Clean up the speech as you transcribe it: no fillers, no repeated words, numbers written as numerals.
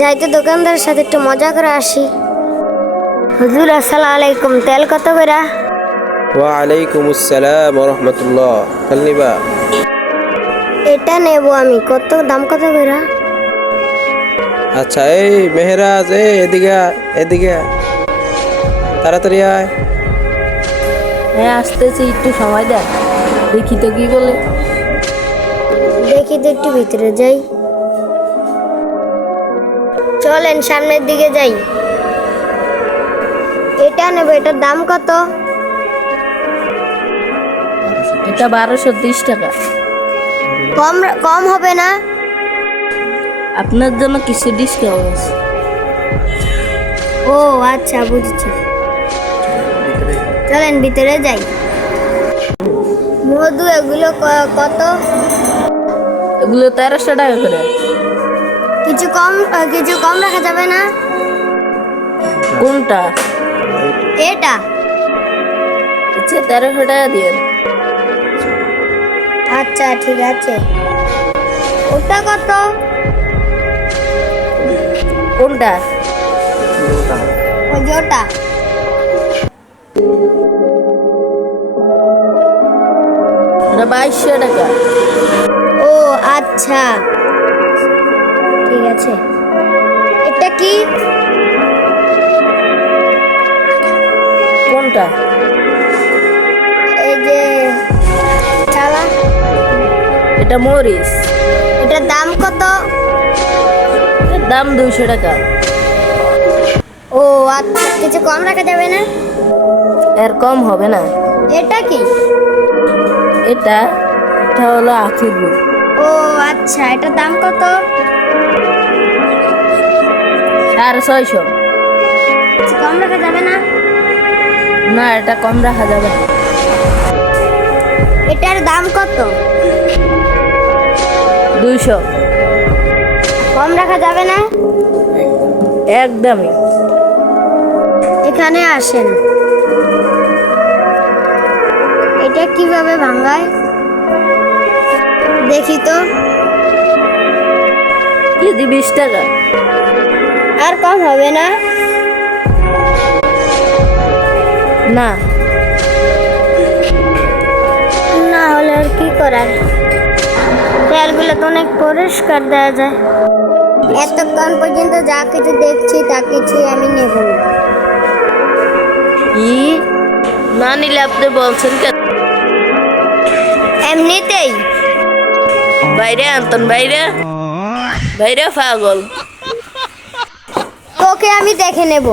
যাই তো দোকানদারের সাথে একটু মজা করে আসি। হুজুর আসসালামু আলাইকুম, তেল কত করে? ওয়ালাইকুম আসসালাম রহমতুল্লাহ। তেল নিবা? এটা নেব আমি। কত দাম কত করে? আচ্ছা, এই মেহরাজ, এদিকে আয়, এদিকে আয়। তাড়াতাড়ি আয়। হ্যাঁ আসতেছি, একটু সময় দেন, দেখি তো কি বলে। দেখি তো একটু ভিতরে যাই। চলেন সামনের দিকে যাই। এটা নেব, এটার দাম কত? এটা 1230 টাকা। কম কম হবে না? আপনার জন্য কিছু ডিসকাউন্ট আছে। ও আচ্ছা, বুঝছি। চলেন ভিতরে যাই। মধু এগুলো কত? এগুলো 1300 টাকা করে। কিছু কম রাখা যাবে না? কোনটা? এটা। আচ্ছা 1300 টাকা দিন। আচ্ছা ঠিক আছে। ওটা কত? কোনটা? ওই যে ওটা। এটা 2200 টাকা। ও আচ্ছা ঠিক আছে। এটা কি? কোনটা? এই যে চালা। এটা মরিচ। এটার দাম কত? এর দাম 200 টাকা। ও আচ্ছা, কিছু কম রাখা যাবে না? এর কম হবে না। এটা কি? এটা এটা হলো আখের গুড়। ও আচ্ছা, এটার দাম কত? 650। কিছু কম রাখা যাবে না? না, এটা কম রাখা যাবে না। এটার দাম কত? 200। কম রাখা যাবে না? একদমই। এখানে আসেন। এটা কিভাবে ভাঙায় দেখি তো। কেজি 20 টাকা। আর কম হবে না? না। না হলে আর কি করার। তেলগুলো তো অনেক পরিষ্কার দেওয়া যায়। এতক্ষণ পর্যন্ত যা কিছু দেখছি তা কিছুই আমি নেব না। কি? না নিলে আপনি বলছেন কেন? এমনিতেই। বাইরে আন্তন, বাইরে বাইরে পাগল। তোকে আমি দেখে নেব।